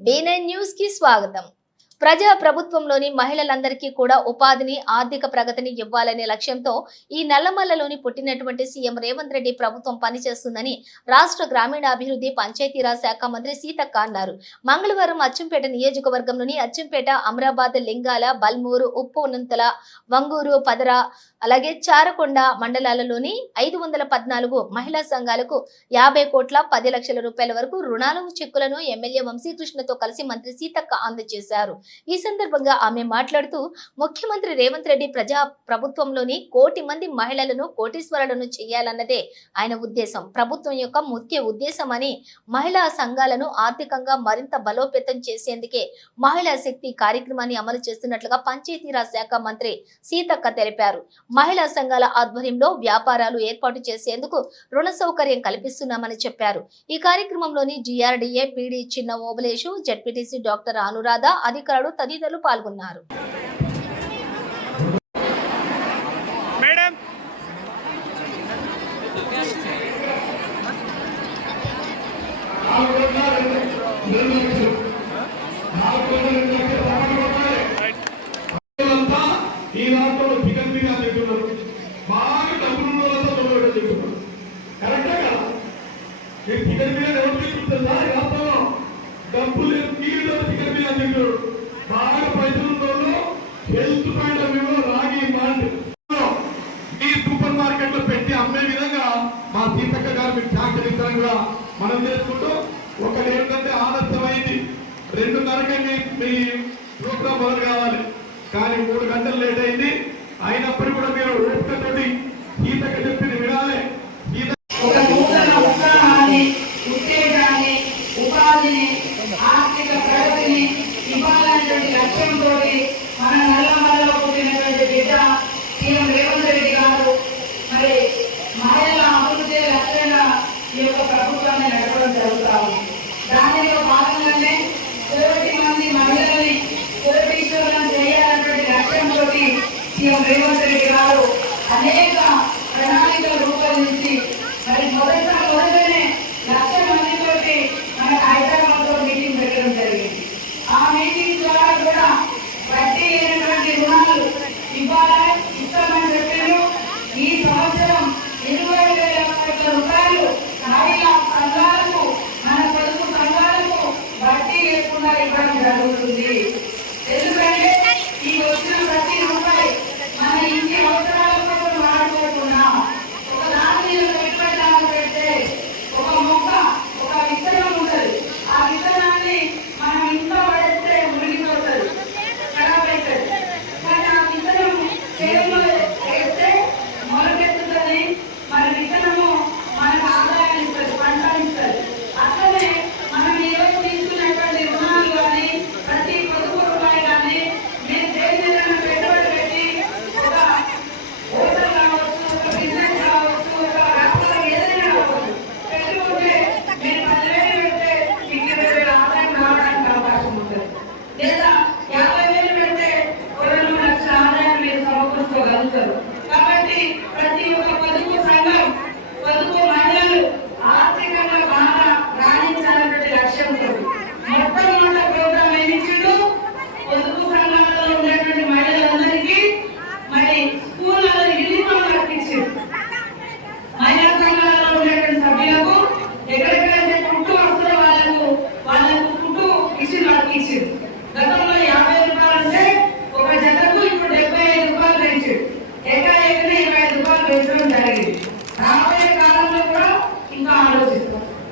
Be న్యూస్కి స్వాగతం. ప్రజా ప్రభుత్వంలోని మహిళలందరికీ కూడా ఉపాధిని ఆర్థిక ప్రగతిని ఇవ్వాలనే లక్ష్యంతో ఈ నల్లమల్లలోని పుట్టినటువంటి సీఎం రేవంత్ రెడ్డి ప్రభుత్వం పనిచేస్తుందని రాష్ట్ర గ్రామీణాభివృద్ధి పంచాయతీరాజ్ శాఖ మంత్రి సీతక్క అన్నారు. మంగళవారం అచ్చంపేట నియోజకవర్గంలోని అచ్చంపేట అమరాబాద్ లింగాల బల్మూరు ఉప్పునంతల వంగూరు పదర అలాగే చారకొండ మండలాలలోని ఐదు వందల పద్నాలుగు మహిళా సంఘాలకు యాభై కోట్ల పది లక్షల రూపాయల వరకు రుణాలు చెక్కులను ఎమ్మెల్యే వంశీకృష్ణతో కలిసి మంత్రి సీతక్క అందజేశారు. ఈ సందర్భంగా ఆమె మాట్లాడుతూ ముఖ్యమంత్రి రేవంత్ రెడ్డి ప్రజా ప్రభుత్వంలోని కోటి మంది మహిళలను కోటీశ్వరులను చేయాలన్నదే ఆయన ఉద్దేశం. ప్రభుత్వం యొక్క ముఖ్య ఉద్దేశం అని మహిళా సంఘాలను ఆర్థికంగా మరింత బలోపేతం చేసేందుకే మహిళా శక్తి కార్యక్రమాన్ని అమలు చేస్తున్నట్లుగా పంచాయతీరాజ్ శాఖ మంత్రి సీతక్క తెలిపారు. మహిళా సంఘాల ఆధ్వర్యంలో వ్యాపారాలు ఏర్పాటు చేసేందుకు రుణ సౌకర్యం కల్పిస్తున్నామని చెప్పారు. ఈ కార్యక్రమంలోని జిఆర్డీఏ పీడీ చిన్న ఓబలేషు జడ్పీటీసీ డాక్టర్ అనురాధ అధికారులు తదితరులు పాల్గొన్నారు. మేడం. అంతా ఈ రాష్ట్రంలో బిగంతిగా తింటున్నారు బాగా డబ్బులు ఉన్న వాళ్ళంతా దొంగలు బాగా హెల్త్ పాయింట్ ఆఫ్ వ్యూలో రాగి మాల్ట్ ఈ సూపర్ మార్కెట్లో పెట్టి అమ్మే విధంగా మా సీతక్క గారు మీకు మనం చేసుకుంటూ ఒకటి ఏంటంటే ఆలస్యమైంది. రెండున్నరకే మీ మీ ప్రోగ్రాం మొదలు కావాలి. కానీ మూడు గంటలు లేట్ అయింది. అయినప్పటికీ కూడా మీరు ఓపికతోటి సీతక్క చెప్పింది వినాలి. సీత ఒక నూతన ఉత్సాహాన్ని ఉత్తేజాన్ని ఉపాధిని ఇవ్వాలనేటువంటి లక్ష్యంతో మనం నల్లమలలో పుట్టినటువంటి బిడ్డ సీఎం లేకుండా ఇవ్వడం